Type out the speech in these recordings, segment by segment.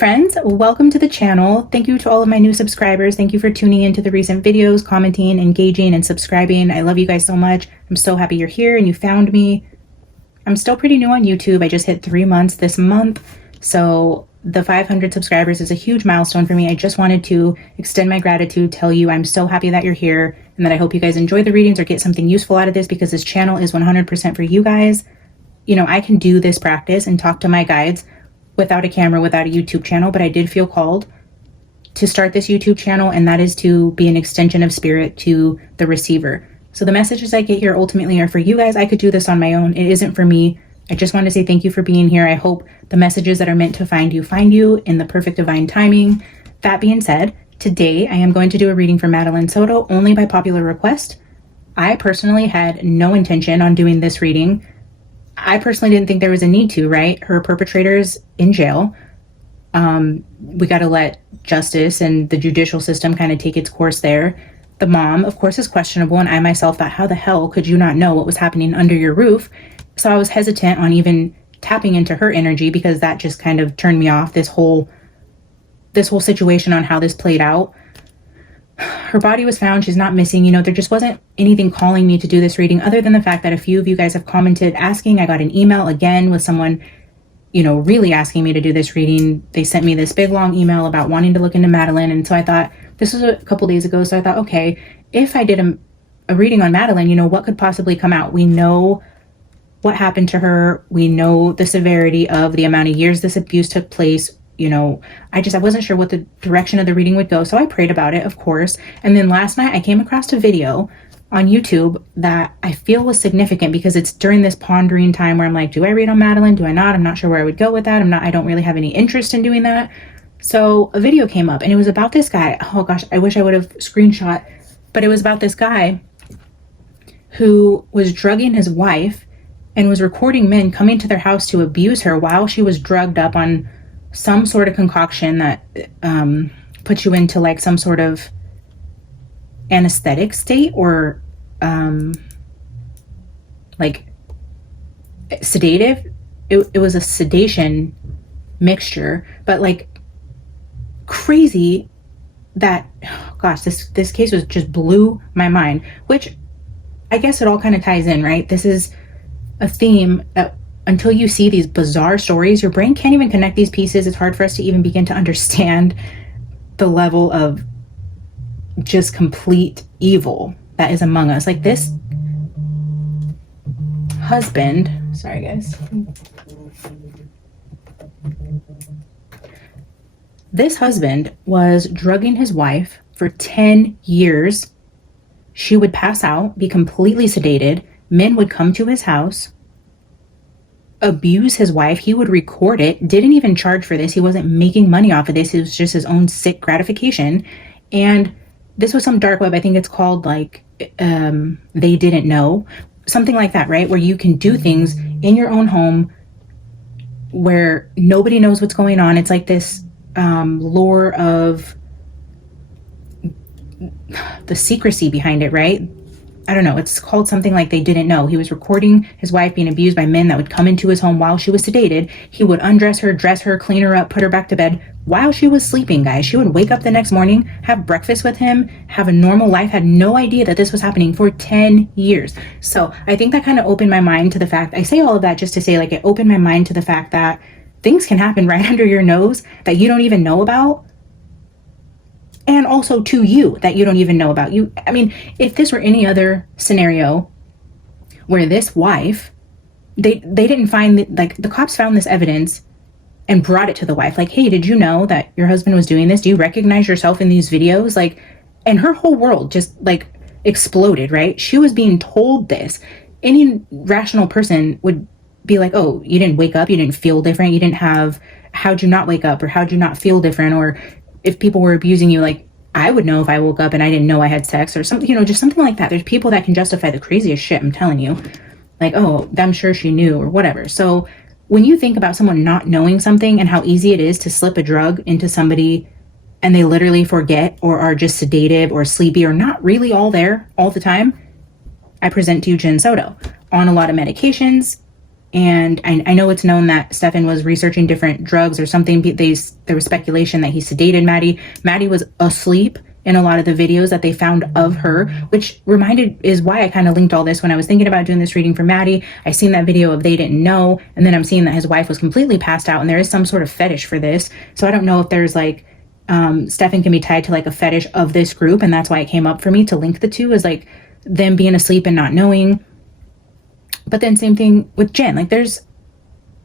Friends, welcome to the channel. Thank you to all of my new subscribers. Thank you for tuning into the recent videos, commenting, engaging, and subscribing. I love you guys so much. I'm so happy you're here and you found me. I'm still pretty new on YouTube. I just hit 3 months this month. So the 500 subscribers is a huge milestone for me. I just wanted to extend my gratitude, tell you I'm so happy that you're here and that I hope you guys enjoy the readings or get something useful out of this, because this channel is 100% for you guys. You know, I can do this practice and talk to my guides without a camera, without a YouTube channel, but I did feel called to start this YouTube channel, and that is to be an extension of spirit to the receiver. So the messages I get here ultimately are for you guys. I could do this on my own. It isn't for me. I just want to say thank you for being here. I hope the messages that are meant to find you in the perfect divine timing. That being said, today I am going to do a reading for Madeline Soto only by popular request. I personally had no intention on doing this reading. I personally didn't think there was a need to, right? Her perpetrator's in jail. We got to let justice and the judicial system kind of take its course there. The mom, of course, is questionable. And I myself thought, how the hell could you not know what was happening under your roof? So I was hesitant on even tapping into her energy, because that just kind of turned me off, this whole situation on how this played out. Her body was found. She's not missing. You know, there just wasn't anything calling me to do this reading other than the fact that a few of you guys have commented asking. I got an email again with someone, you know, really asking me to do this reading. They sent me this big long email about wanting to look into Madeline. And so I thought, this was a couple days ago. So I thought, okay, if I did a reading on Madeline, you know, what could possibly come out? We know what happened to her. We know the severity of the amount of years this abuse took place. You know, I wasn't sure what the direction of the reading would go. So I prayed about it, of course. And then last night I came across a video on YouTube that I feel was significant, because it's during this pondering time where I'm like, do I read on Madeline? Do I not? I'm not sure where I would go with that. I don't really have any interest in doing that. So a video came up and it was about this guy. Oh gosh, I wish I would have screenshot, but it was about this guy who was drugging his wife and was recording men coming to their house to abuse her while she was drugged up on some sort of concoction that puts you into like some sort of anesthetic state, or like sedative. It was a sedation mixture, but like crazy that, oh gosh, this case was just blew my mind, which I guess it all kind of ties in, right? This is a theme that until you see these bizarre stories, your brain can't even connect these pieces. It's hard for us to even begin to understand the level of just complete evil that is among us. Like this husband, sorry guys. This husband was drugging his wife for 10 years. She would pass out, be completely sedated. Men would come to his house, abuse his wife. He would record it, didn't even charge for this. He wasn't making money off of this. It was just his own sick gratification. And this was some dark web. I think it's called like, they didn't know, something like that, right? Where you can do things in your own home where nobody knows what's going on. It's like this lore of the secrecy behind it, right? I don't know. It's called something like They Didn't Know. He was recording his wife being abused by men that would come into his home while she was sedated. He would undress her, dress her, clean her up, put her back to bed while she was sleeping, guys. She would wake up the next morning, have breakfast with him, have a normal life, had no idea that this was happening for 10 years. So I think that kind of opened my mind to the fact, I say all of that just to say, like, it opened my mind to the fact that things can happen right under your nose that you don't even know about. And also to you that you don't even know about. I mean, if this were any other scenario where this wife, they didn't find, like the cops found this evidence and brought it to the wife. Like, hey, did you know that your husband was doing this? Do you recognize yourself in these videos? Like, and her whole world just like exploded, right? She was being told this. Any rational person would be like, oh, you didn't wake up, you didn't feel different, how'd you not wake up, or how'd you not feel different? Or if people were abusing you, like, I would know if I woke up and I didn't know I had sex or something, you know, just something like that. There's people that can justify the craziest shit, I'm telling you. Like, oh, I'm sure she knew or whatever. So when you think about someone not knowing something and how easy it is to slip a drug into somebody and they literally forget or are just sedative or sleepy or not really all there all the time, I present to you Jen Soto on a lot of medications, And I know it's known that Stefan was researching different drugs or something. There was speculation that he sedated Maddie. Maddie was asleep in a lot of the videos that they found of her, which is why I kind of linked all this when I was thinking about doing this reading for Maddie. I seen that video of They Didn't Know, and then I'm seeing that his wife was completely passed out, and there is some sort of fetish for this. So I don't know if there's like, Stefan can be tied to like a fetish of this group, and that's why it came up for me to link the two, is like them being asleep and not knowing. But then same thing with Jen. Like, there's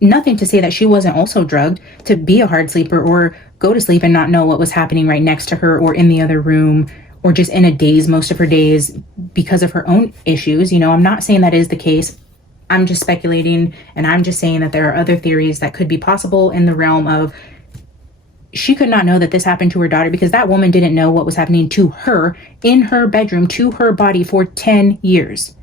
nothing to say that she wasn't also drugged to be a hard sleeper or go to sleep and not know what was happening right next to her or in the other room, or just in a daze most of her days because of her own issues. You know, I'm not saying that is the case. I'm just speculating, and I'm just saying that there are other theories that could be possible in the realm of she could not know that this happened to her daughter because that woman didn't know what was happening to her in her bedroom, to her body for 10 years.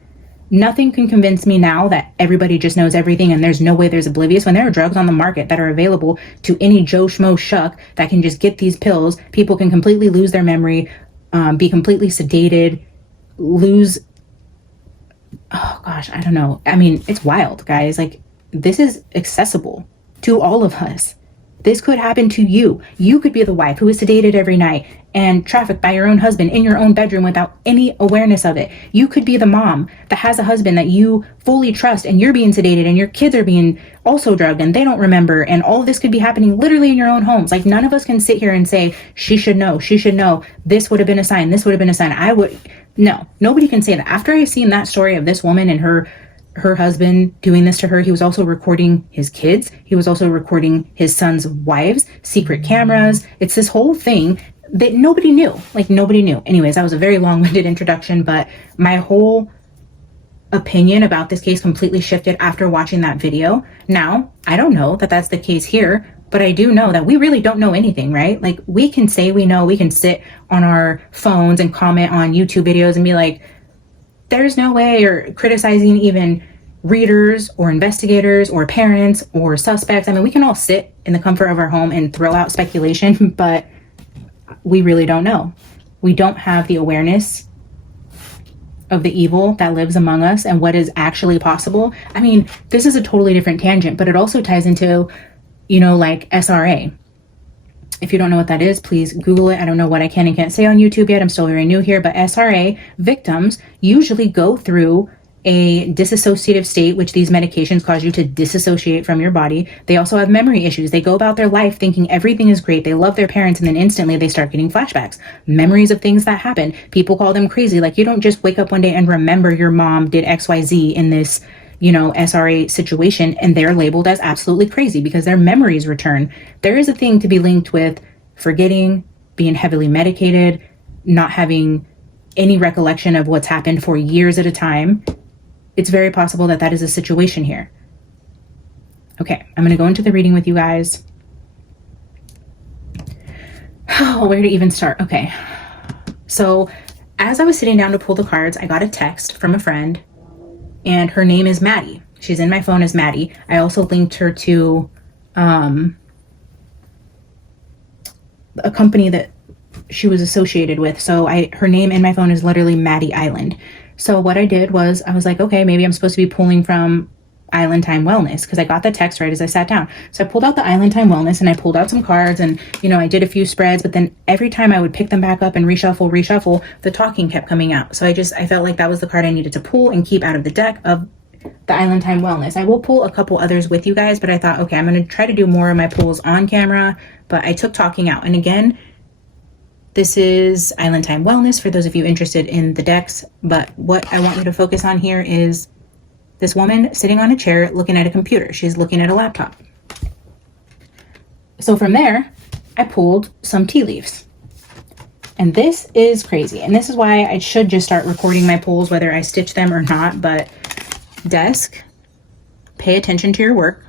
Nothing can convince me now that everybody just knows everything and there's no way there's oblivious, when there are drugs on the market that are available to any Joe Schmo shuck that can just get these pills. People can completely lose their memory, be completely sedated, lose, oh gosh, I don't know. I mean, it's wild, guys. Like, this is accessible to all of us. This could happen to you. You could be the wife who is sedated every night and trafficked by your own husband in your own bedroom without any awareness of it. You could be the mom that has a husband that you fully trust, and you're being sedated and your kids are being also drugged and they don't remember. And all of this could be happening literally in your own homes. Like, none of us can sit here and say, she should know, this would have been a sign, this would have been a sign. No, nobody can say that. After I seen that story of this woman and her husband doing this to her, he was also recording his kids. He was also recording his son's wives, secret cameras. It's this whole thing that nobody knew. Like, nobody knew. Anyways, that was a very long-winded introduction, but my whole opinion about this case completely shifted after watching that video. Now, I don't know that that's the case here, but I do know that we really don't know anything, right? Like, we can say we know, we can sit on our phones and comment on YouTube videos and be like, there's no way, or criticizing even readers or investigators or parents or suspects. I mean, we can all sit in the comfort of our home and throw out speculation, but we really don't know. We don't have the awareness of the evil that lives among us and what is actually possible. I mean, this is a totally different tangent, but it also ties into, you know, like SRA. If you don't know what that is, please Google it. I don't know what I can and can't say on YouTube yet. I'm still very new here, but SRA victims usually go through a dissociative state, which these medications cause you to disassociate from your body. They also have memory issues. They go about their life thinking everything is great. They love their parents, and then instantly they start getting flashbacks, memories of things that happened. People call them crazy. Like, you don't just wake up one day and remember your mom did XYZ in this, you know, SRA situation, and they're labeled as absolutely crazy because their memories return. There is a thing to be linked with forgetting, being heavily medicated, not having any recollection of what's happened for years at a time. It's very possible that that is a situation here. Okay, I'm going to go into the reading with you guys. Oh, where to even start? Okay, so as I was sitting down to pull the cards, I got a text from a friend, and her name is Maddie. She's in my phone as Maddie. I also linked her to a company that she was associated with. So her name in my phone is literally Maddie Island. So what I did was I was like, okay, maybe I'm supposed to be pulling from Island Time Wellness, because I got the text right as I sat down. So I pulled out the Island Time Wellness and I pulled out some cards, and, you know, I did a few spreads, but then every time I would pick them back up and reshuffle, the talking kept coming out. So I felt like that was the card I needed to pull and keep out of the deck of the Island Time Wellness. I will pull a couple others with you guys, but I thought, okay, I'm going to try to do more of my pulls on camera, but I took talking out. And again, this is Island Time Wellness for those of you interested in the decks. But what I want you to focus on here is this woman sitting on a chair looking at a computer. She's looking at a laptop. So from there, I pulled some tea leaves. And this is crazy. And this is why I should just start recording my pulls, whether I stitch them or not. But desk, pay attention to your work.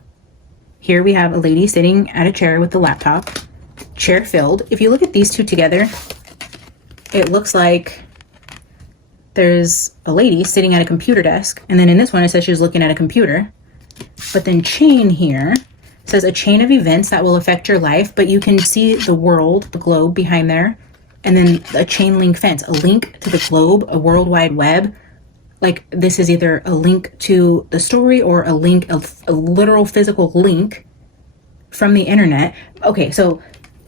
Here we have a lady sitting at a chair with the laptop. Chair filled. If you look at these two together, it looks like there's a lady sitting at a computer desk, and then in this one it says she was looking at a computer. But then chain here says a chain of events that will affect your life, but you can see the world, the globe behind there, and then a chain link fence, a link to the globe, a world wide web, like this is either a link to the story or a link, a literal physical link from the internet. Okay, so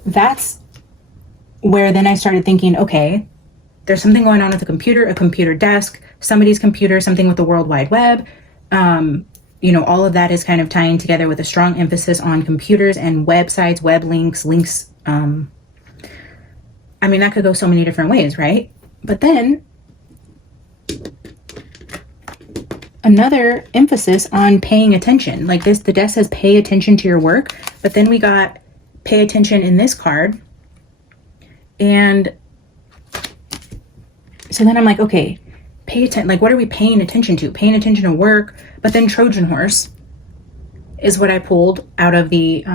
that's where then I started thinking, okay, there's something going on with a computer desk, somebody's computer, something with the World Wide Web. You know, all of that is kind of tying together with a strong emphasis on computers and websites, web links. I mean, that could go so many different ways, right? But then another emphasis on paying attention. Like this, the desk says pay attention to your work, but then we got pay attention in this card. And so then I'm like, okay, pay attention. Like, what are we paying attention to? Paying attention to work. But then Trojan Horse is what I pulled out of the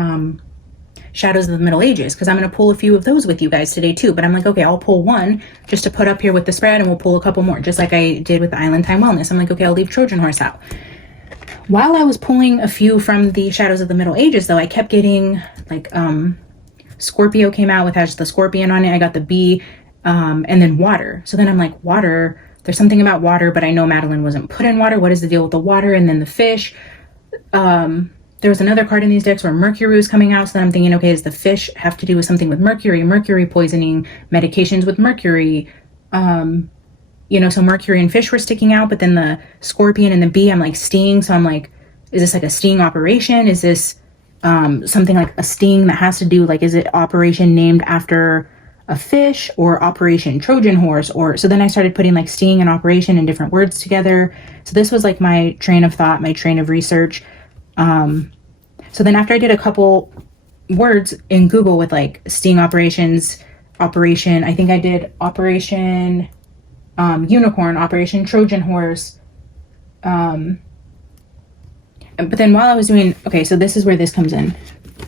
Shadows of the Middle Ages, because I'm going to pull a few of those with you guys today too. But I'm like, okay, I'll pull one just to put up here with the spread, and we'll pull a couple more, just like I did with the Island Time Wellness. I'm like, okay, I'll leave Trojan Horse out. While I was pulling a few from the Shadows of the Middle Ages, though, I kept getting like Scorpio came out with has the scorpion on it. I got the bee, and then water. So then I'm like, water. There's something about water, but I know Madeline wasn't put in water. What is the deal with the water? And then the fish. There was another card in these decks where Mercury was coming out. So then I'm thinking, okay, does the fish have to do with something with Mercury? Mercury poisoning, medications with Mercury. You know, so Mercury and fish were sticking out, but then the scorpion and the bee, I'm like sting. So I'm like, is this like a sting operation? Is this something like a sting that has to do, like, is it operation named after a fish or Operation Trojan Horse? Or so then I started putting like sting and operation and different words together. So this was like my train of thought, my train of research. So then after I did a couple words in Google with like sting operations, operation, I think I did Operation Unicorn, Operation Trojan Horse. But then while I was doing, okay, so this is where this comes in.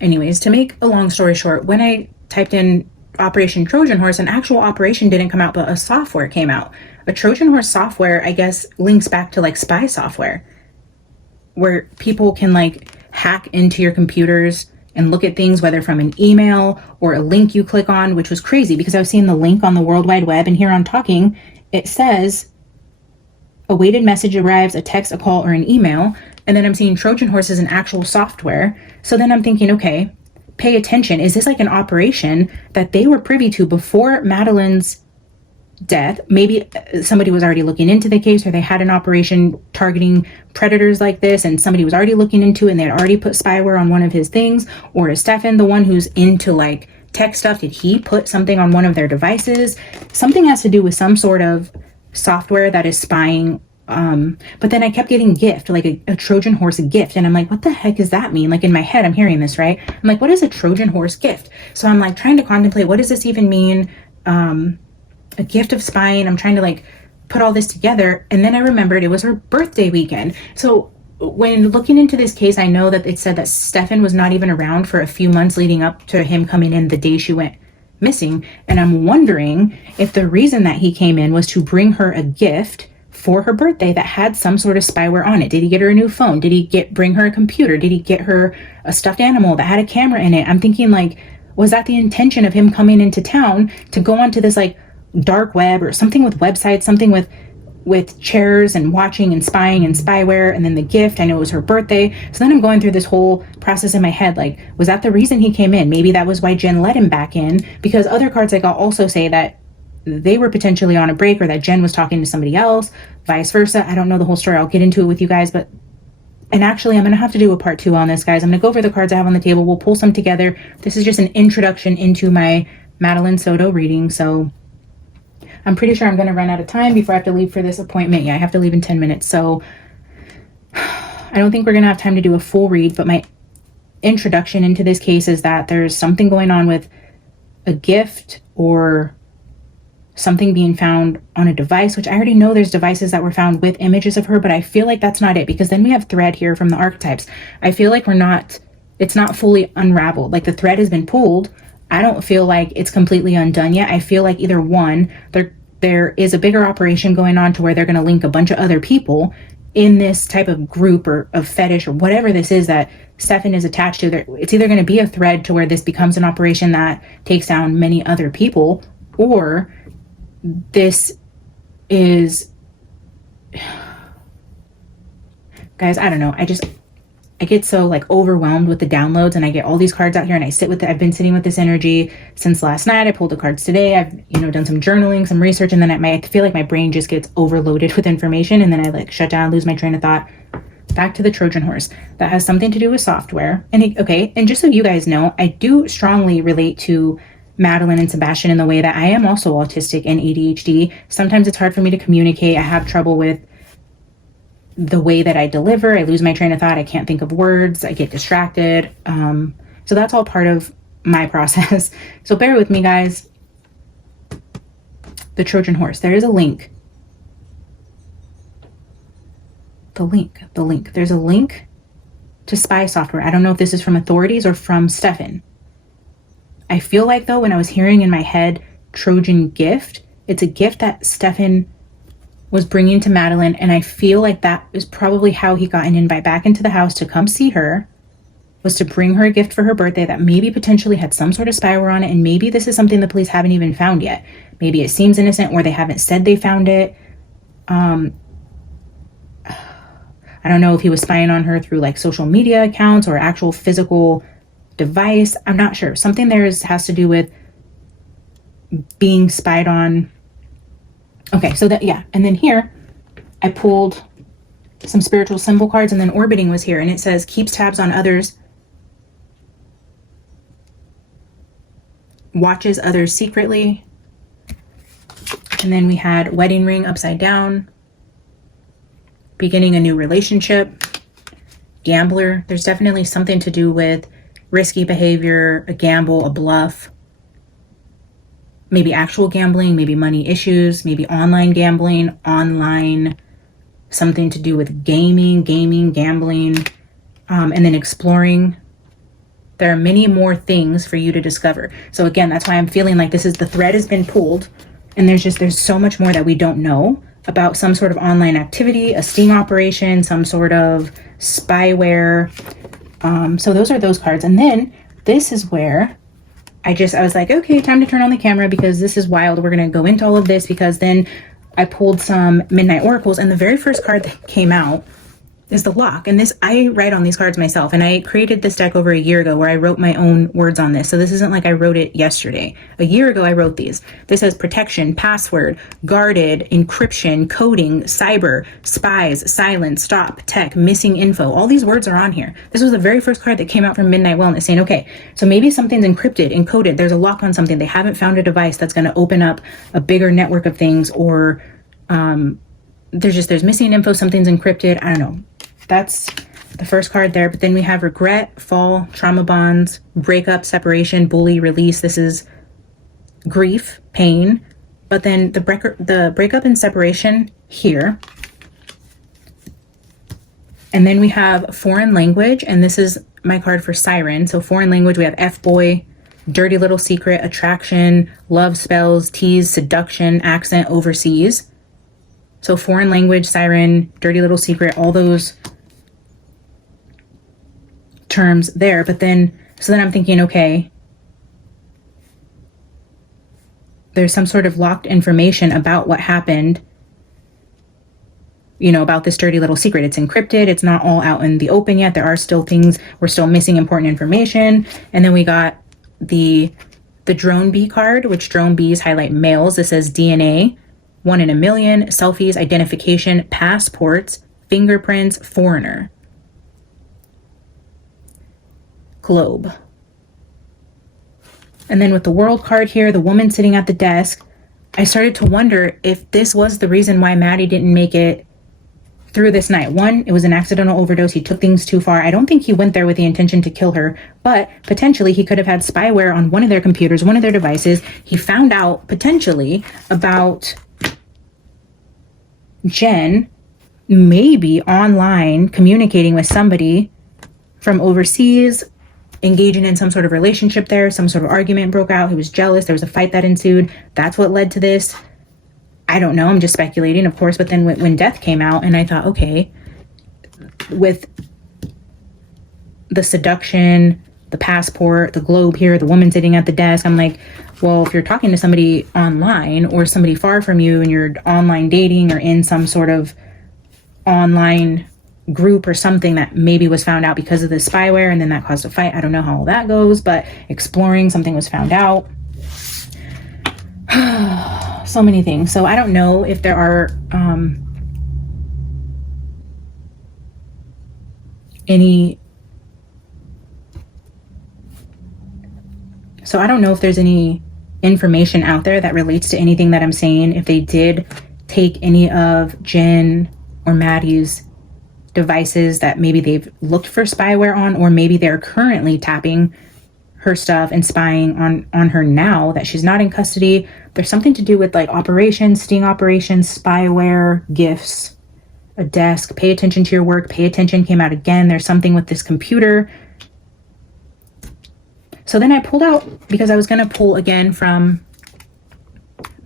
Anyways, to make a long story short, when I typed in Operation Trojan Horse, an actual operation didn't come out, but a software came out. A Trojan Horse software, I guess, links back to like spy software, where people can like hack into your computers and look at things, whether from an email or a link you click on, which was crazy because I was seeing the link on the World Wide Web, and here on Talking, it says a weighted message arrives, a text, a call, or an email. And then I'm seeing Trojan Horse as an actual software. So then I'm thinking, okay, pay attention. Is this like an operation that they were privy to before Madeline's death? Maybe somebody was already looking into the case, or they had an operation targeting predators like this, and somebody was already looking into it and they had already put spyware on one of his things. Or is Stefan the one who's into like tech stuff? Did he put something on one of their devices? Something has to do with some sort of software that is spying. But then I kept getting gift, like a Trojan Horse gift. And I'm like, what the heck does that mean? Like in my head, I'm hearing this, right? I'm like, what is a Trojan Horse gift? So I'm like trying to contemplate, what does this even mean? A gift of spying. I'm trying to like put all this together. And then I remembered it was her birthday weekend. So when looking into this case, I know that it said that Stefan was not even around for a few months leading up to him coming in the day she went missing. And I'm wondering if the reason that he came in was to bring her a gift for her birthday that had some sort of spyware on it. Did he get her a new phone? Did he bring her a computer? Did he get her a stuffed animal that had a camera in it? I'm thinking, like, was that the intention of him coming into town to go onto this like dark web or something with websites, something with chairs and watching and spying and spyware, and then the gift, I know it was her birthday. So then I'm going through this whole process in my head, like, was that the reason he came in? Maybe that was why Jen let him back in, because other cards like I'll also say that they were potentially on a break, or that Jen was talking to somebody else, vice versa. I don't know the whole story. I'll get into it with you guys, and actually I'm going to have to do a part 2 on this, guys. I'm going to go over the cards I have on the table. We'll pull some together. This is just an introduction into my Madeline Soto reading. So I'm pretty sure I'm going to run out of time before I have to leave for this appointment. Yeah, I have to leave in 10 minutes. So I don't think we're going to have time to do a full read, but my introduction into this case is that there's something going on with a gift or something being found on a device, which I already know there's devices that were found with images of her, but I feel like that's not it, because then we have thread here from the archetypes. I feel like it's not fully unraveled. Like the thread has been pulled. I don't feel like it's completely undone yet. I feel like either one, there is a bigger operation going on to where they're going to link a bunch of other people in this type of group or of fetish or whatever this is that Stefan is attached to. It's either going to be a thread to where this becomes an operation that takes down many other people, or this is, guys, I don't know. I get so like overwhelmed with the downloads, and I get all these cards out here, and I sit with it. I've been sitting with this energy since last night. I pulled the cards today. I've, done some journaling, some research, and then I feel like my brain just gets overloaded with information, and then I like shut down, lose my train of thought. Back to the Trojan Horse. That has something to do with software. And and just so you guys know, I do strongly relate to Madeline and Sebastian in the way that I am also autistic and ADHD. Sometimes it's hard for me to communicate. I have trouble with the way that I deliver. I lose my train of thought. I can't think of words. I get distracted. So that's all part of my process. So bear with me, guys. The Trojan Horse. There is a link. The link. There's a link to spy software. I don't know if this is from authorities or from Stefan. I feel like, though, when I was hearing in my head Trojan gift, it's a gift that Stefan was bringing to Madeline, and I feel like that is probably how he got an invite back into the house to come see her, was to bring her a gift for her birthday that maybe potentially had some sort of spyware on it, and maybe this is something the police haven't even found yet. Maybe it seems innocent, or they haven't said they found it. I don't know if he was spying on her through like social media accounts or actual physical device. I'm not sure. Something there has to do with being spied on. Okay, so that, yeah. And then here, I pulled some spiritual symbol cards, and then orbiting was here, and it says keeps tabs on others, watches others secretly. And then we had wedding ring upside down, beginning a new relationship, gambler. There's definitely something to do with risky behavior, a gamble, a bluff, maybe actual gambling, maybe money issues, maybe online gambling, something to do with gaming, gambling, and then exploring. There are many more things for you to discover. So again, that's why I'm feeling like the thread has been pulled, and there's so much more that we don't know about some sort of online activity, a sting operation, some sort of spyware. So those are those cards. And then this is where I was like, okay, time to turn on the camera because this is wild. We're going to go into all of this, because then I pulled some Midnight Oracles, and the very first card that came out is the Lock. And this, I write on these cards myself, and I created this deck over a year ago where I wrote my own words on this. So this isn't like I wrote it yesterday. A year ago, I wrote these. This says protection, password, guarded, encryption, coding, cyber, spies, silence, stop, tech, missing info. All these words are on here. This was the very first card that came out from Midnight Wellness, saying, okay, so maybe something's encrypted, encoded. There's a lock on something. They haven't found a device that's going to open up a bigger network of things, or there's missing info. Something's encrypted. I don't know. That's the first card there. But then we have regret, fall, trauma bonds, breakup, separation, bully, release. This is grief, pain. But then the breakup and separation here. And then we have foreign language, and this is my card for Siren. So foreign language, we have F-boy, dirty little secret, attraction, love spells, tease, seduction, accent, overseas. So foreign language, Siren, dirty little secret, all those terms there. But then, so then I'm thinking, okay, there's some sort of locked information about what happened, about this dirty little secret. It's encrypted. It's not all out in the open yet. There are still things, we're still missing important information. And then we got the drone bee card, which drone bees highlight males. This says DNA, 1 in a million, selfies, identification, passports, fingerprints, foreigner. Globe. And then with the world card here, the woman sitting at the desk, I started to wonder if this was the reason why Maddie didn't make it through this night. One, it was an accidental overdose. He took things too far. I don't think he went there with the intention to kill her, but potentially he could have had spyware on one of their computers, one of their devices. He found out potentially about Jen maybe online communicating with somebody from overseas, engaging in some sort of relationship there. Some sort of argument broke out. He was jealous. There was a fight that ensued. That's what led to this. I don't know. I'm just speculating, of course. But then when death came out, and I thought, okay, with the seduction, the passport, the globe here, the woman sitting at the desk, I'm like, well, if you're talking to somebody online or somebody far from you and you're online dating or in some sort of online group or something that maybe was found out because of the spyware, and then that caused a fight. I don't know how all that goes, but exploring, something was found out. So many things. So I don't know if there are I don't know if there's any information out there that relates to anything that I'm saying, if they did take any of Jen or Maddie's devices that maybe they've looked for spyware on, or maybe they're currently tapping her stuff and spying on her now that she's not in custody. There's something to do with like operations, sting operations, spyware, gifts, a desk, pay attention to your work, pay attention came out again. There's something with this computer. So then I pulled out, because I was going to pull again from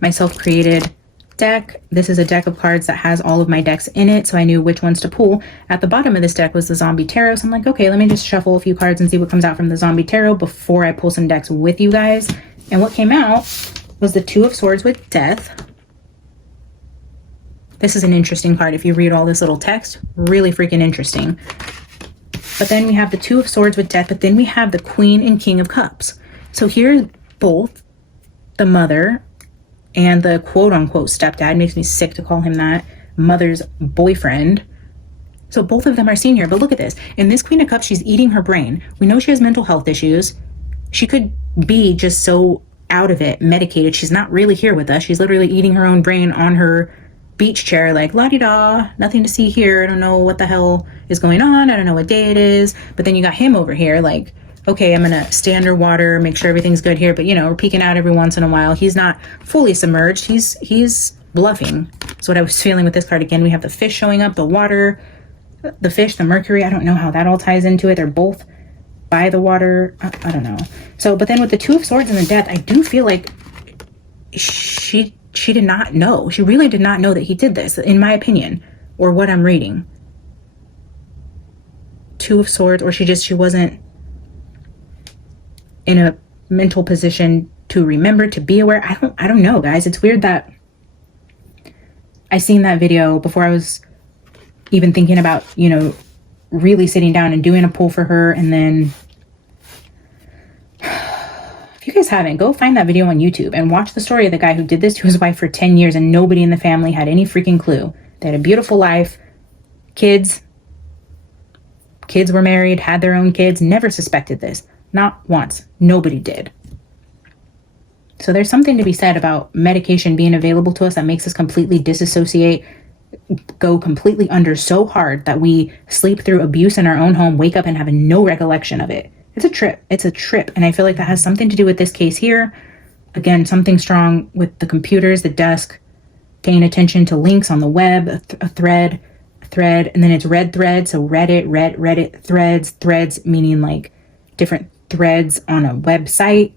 my self-created deck. This is a deck of cards that has all of my decks in it, so I knew which ones to pull. At the bottom of this deck was the Zombie Tarot, so I'm like, okay, let me just shuffle a few cards and see what comes out from the Zombie Tarot before I pull some decks with you guys. And what came out was the Two of Swords with Death. This is an interesting card if you read all this little text. Really freaking interesting. But then we have the Two of Swords with Death, but then we have the Queen and King of Cups. So here's both the mother and the quote-unquote stepdad, makes me sick to call him that, mother's boyfriend. So both of them are seen here, but look at this. In this Queen of Cups, she's eating her brain. We know she has mental health issues. She could be just so out of it, medicated. She's not really here with us. She's literally eating her own brain on her beach chair, like la-di-da, nothing to see here. I don't know what the hell is going on. I don't know what day it is. But then you got him over here, like, okay, I'm gonna stay underwater, make sure everything's good here. But you know, we're peeking out every once in a while. He's not fully submerged. He's bluffing. That's what I was feeling with this card. Again, we have the fish showing up, the water, the fish, the Mercury. I don't know how that all ties into it. They're both by the water. I don't know. So, but then with the Two of Swords and the Death, I do feel like she did not know. She really did not know that he did this, in my opinion, or what I'm reading. Two of Swords, or she wasn't in a mental position to remember, to be aware. I don't know, guys. It's weird that I seen that video before I was even thinking about, you know, really sitting down and doing a pull for her. And then if you guys haven't, go find that video on YouTube and watch the story of the guy who did this to his wife for 10 years and nobody in the family had any freaking clue. They had a beautiful life, kids were married, had their own kids, never suspected this. Not once. Nobody did. So there's something to be said about medication being available to us that makes us completely disassociate, go completely under so hard that we sleep through abuse in our own home, wake up and have no recollection of it. It's a trip. It's a trip. And I feel like that has something to do with this case here. Again, something strong with the computers, the desk, paying attention to links on the web, a thread, and then it's red thread. So Reddit, threads meaning like different threads on a website.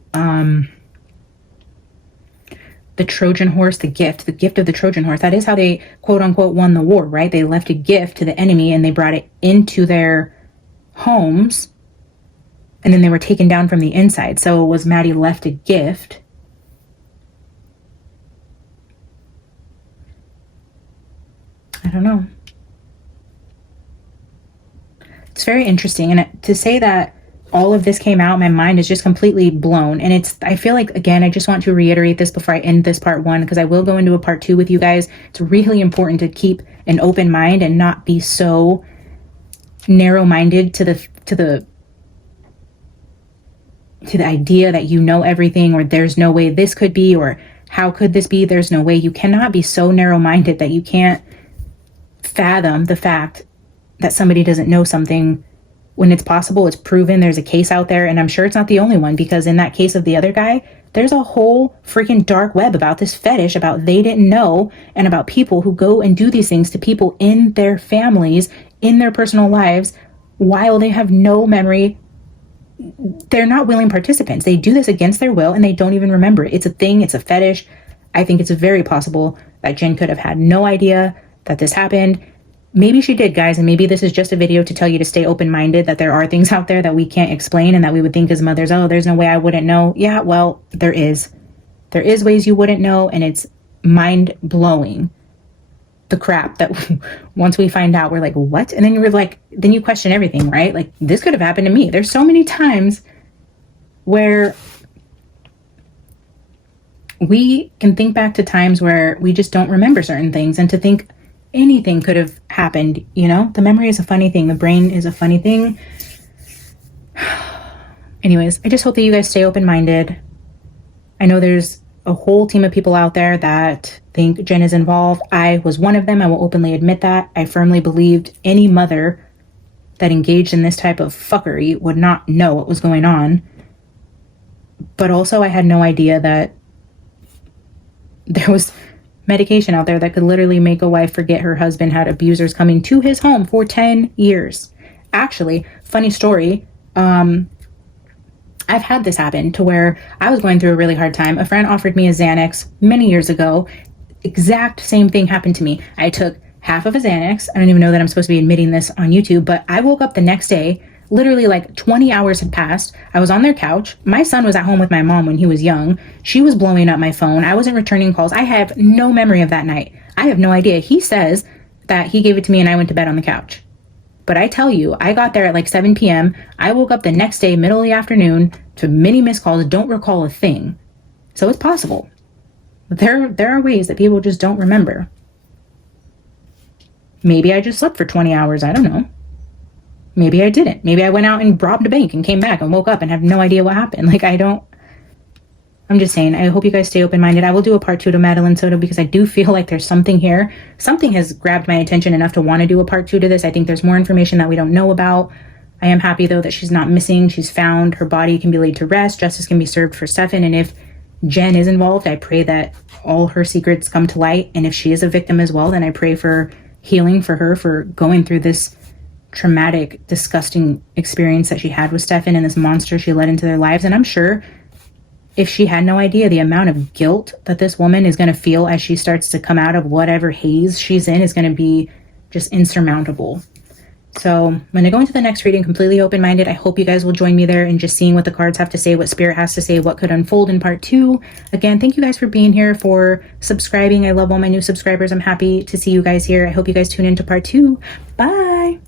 The Trojan Horse, the gift of the Trojan Horse. That is how they quote unquote won the war, right? They left a gift to the enemy and they brought it into their homes and then they were taken down from the inside. So was Maddie left a gift? I don't know. It's very interesting. And to say that all of this came out, my mind is just completely blown. And I feel like, again, I just want to reiterate this before I end this part one, because I will go into a part two with you guys. It's really important to keep an open mind and not be so narrow-minded to the idea that you know everything, or there's no way this could be, or how could this be? There's no way. You cannot be so narrow-minded that you can't fathom the fact that somebody doesn't know something when it's possible. It's proven. There's a case out there, and I'm sure it's not the only one, because in that case of the other guy, there's a whole freaking dark web about this fetish, about they didn't know, and about people who go and do these things to people in their families, in their personal lives, while they have no memory. They're not willing participants. They do this against their will and they don't even remember it. It's a thing. It's a fetish. I think it's very possible that Jen could have had no idea that this happened. Maybe she did, guys, and maybe this is just a video to tell you to stay open-minded, that there are things out there that we can't explain and that we would think as mothers, oh, there's no way I wouldn't know. Yeah, well, there is. There is ways you wouldn't know, and it's mind-blowing. the crap that once we find out, we're like, what? And then you're like, then you question everything, right? Like, this could have happened to me. There's so many times where we can think back to times where we just don't remember certain things, and to think anything could have happened, you know? The memory is a funny thing. The brain is a funny thing. Anyways, I just hope that you guys stay open-minded. I know there's a whole team of people out there that think Jen is involved. I was one of them. I will openly admit that. I firmly believed any mother that engaged in this type of fuckery would not know what was going on. But also I had no idea that there was medication out there that could literally make a wife forget her husband had abusers coming to his home for 10 years. Actually, funny story, I've had this happen to where I was going through a really hard time. A friend offered me a Xanax many years ago. Exact same thing happened to me. I took half of a Xanax. I don't even know that I'm supposed to be admitting this on YouTube, but I woke up the next day, literally like 20 hours had passed. I was on their couch. My son was at home with my mom when he was young. She was blowing up my phone. I wasn't returning calls. I have no memory of that night. I have no idea. He says that he gave it to me and I went to bed on the couch. But I tell you, I got there at like 7 p.m. I woke up the next day, middle of the afternoon, to many missed calls, don't recall a thing. So it's possible. There are ways that people just don't remember. Maybe I just slept for 20 hours. I don't know. Maybe I didn't. Maybe I went out and robbed a bank and came back and woke up and have no idea what happened. Like, I'm just saying, I hope you guys stay open-minded. I will do a part 2 to Madeline Soto because I do feel like there's something here. Something has grabbed my attention enough to want to do a part 2 to this. I think there's more information that we don't know about. I am happy, though, that she's not missing. She's found. Her body can be laid to rest. Justice can be served for Stefan. And if Jen is involved, I pray that all her secrets come to light. And if she is a victim as well, then I pray for healing for her for going through this traumatic, disgusting experience that she had with Stefan and this monster she let into their lives. And I'm sure if she had no idea, the amount of guilt that this woman is going to feel as she starts to come out of whatever haze she's in is going to be just insurmountable. So I'm going to go into the next reading completely open-minded. I hope you guys will join me there and just seeing what the cards have to say, what Spirit has to say, what could unfold in part 2. Again, thank you guys for being here, for subscribing. I love all my new subscribers. I'm happy to see you guys here. I hope you guys tune into part 2. Bye.